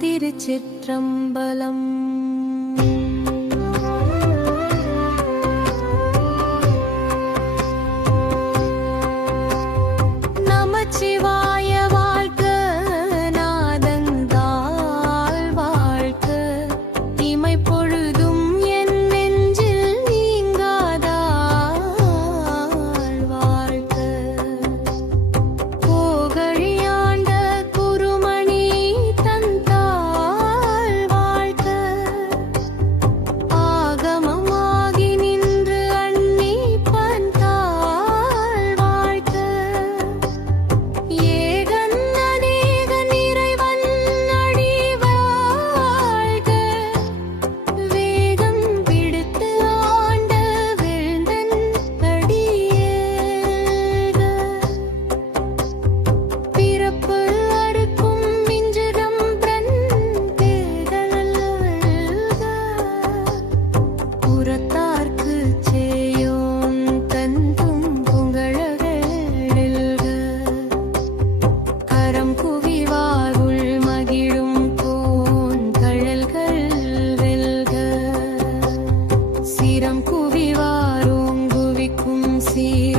திருச்சிற்றம்பலம் see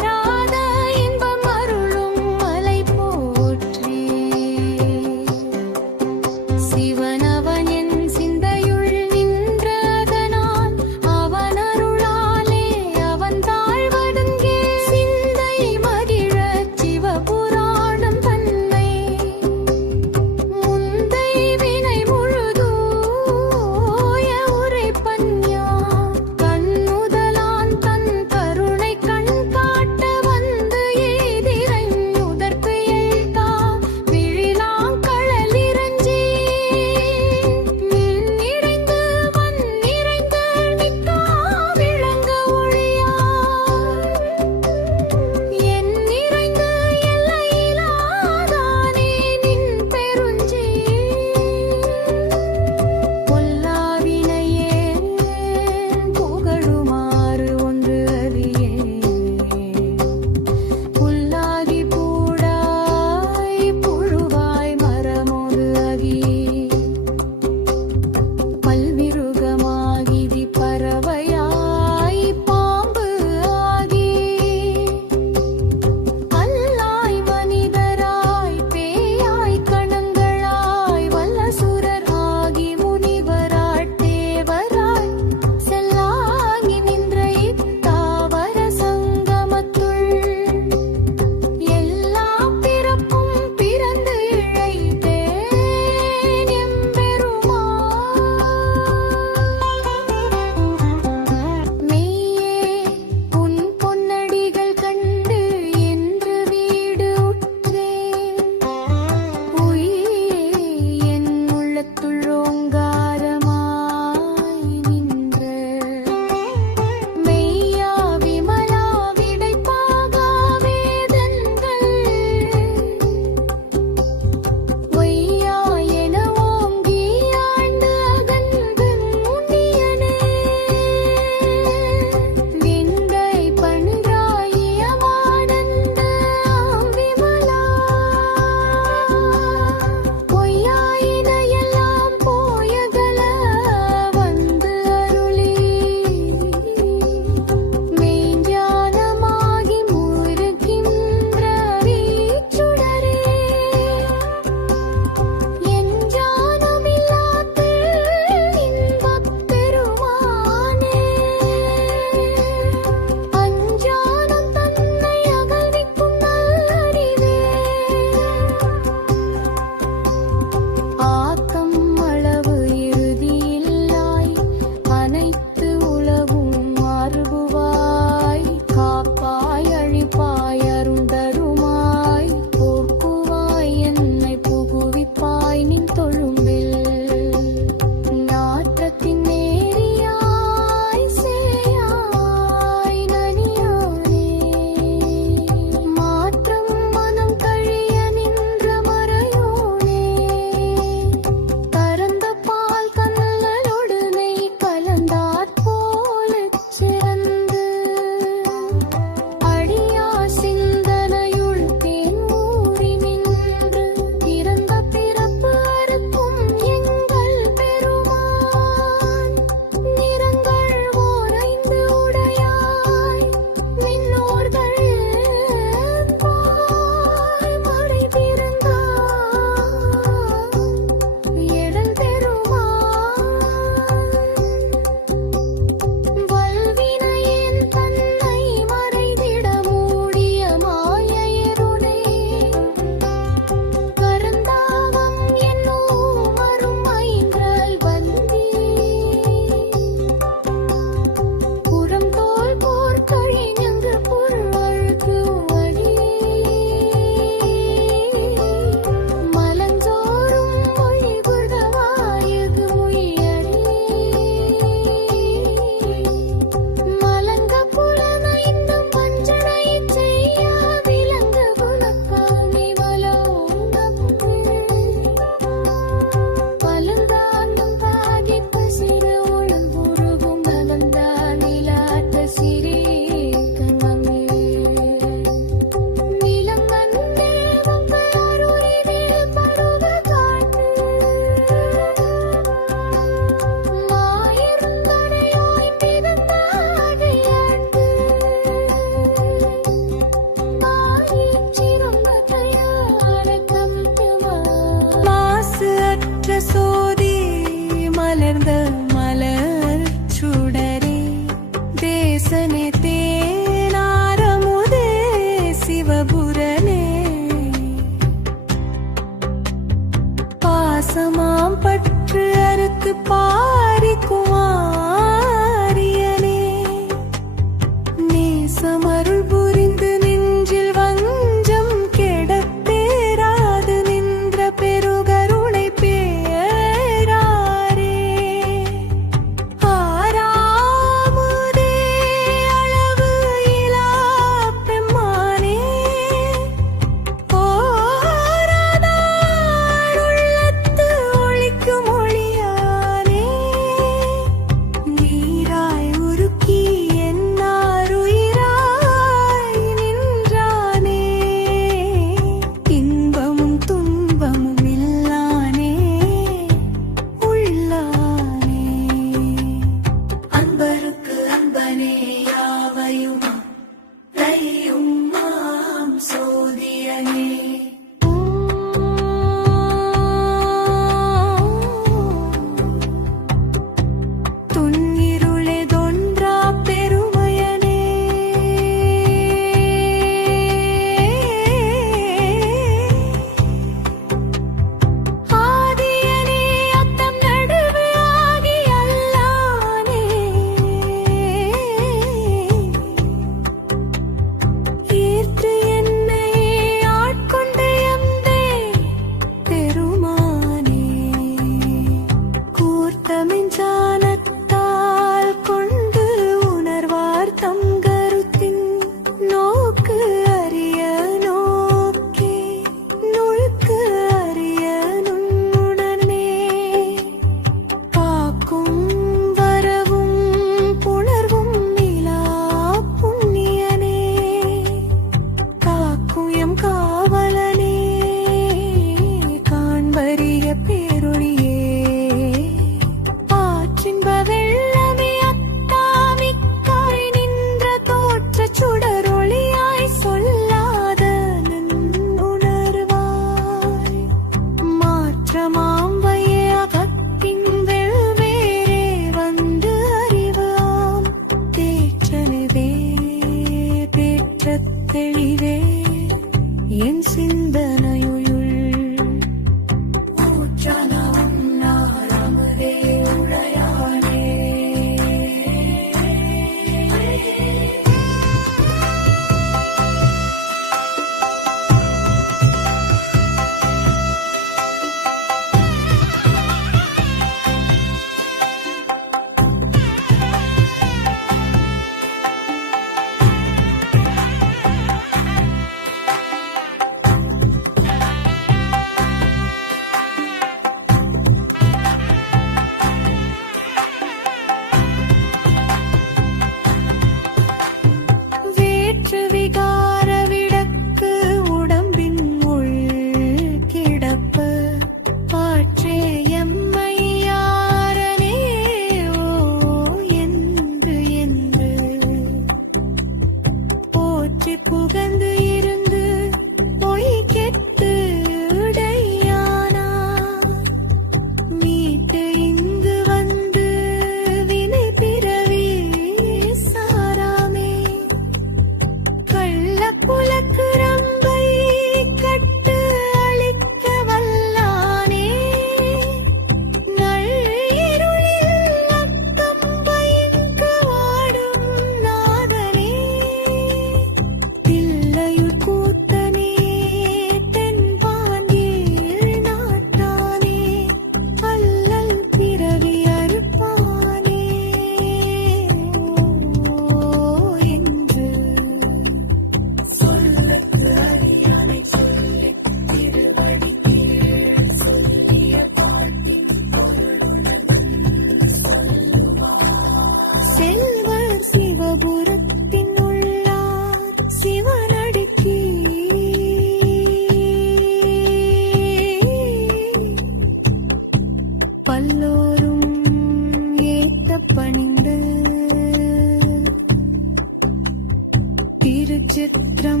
చిత్రం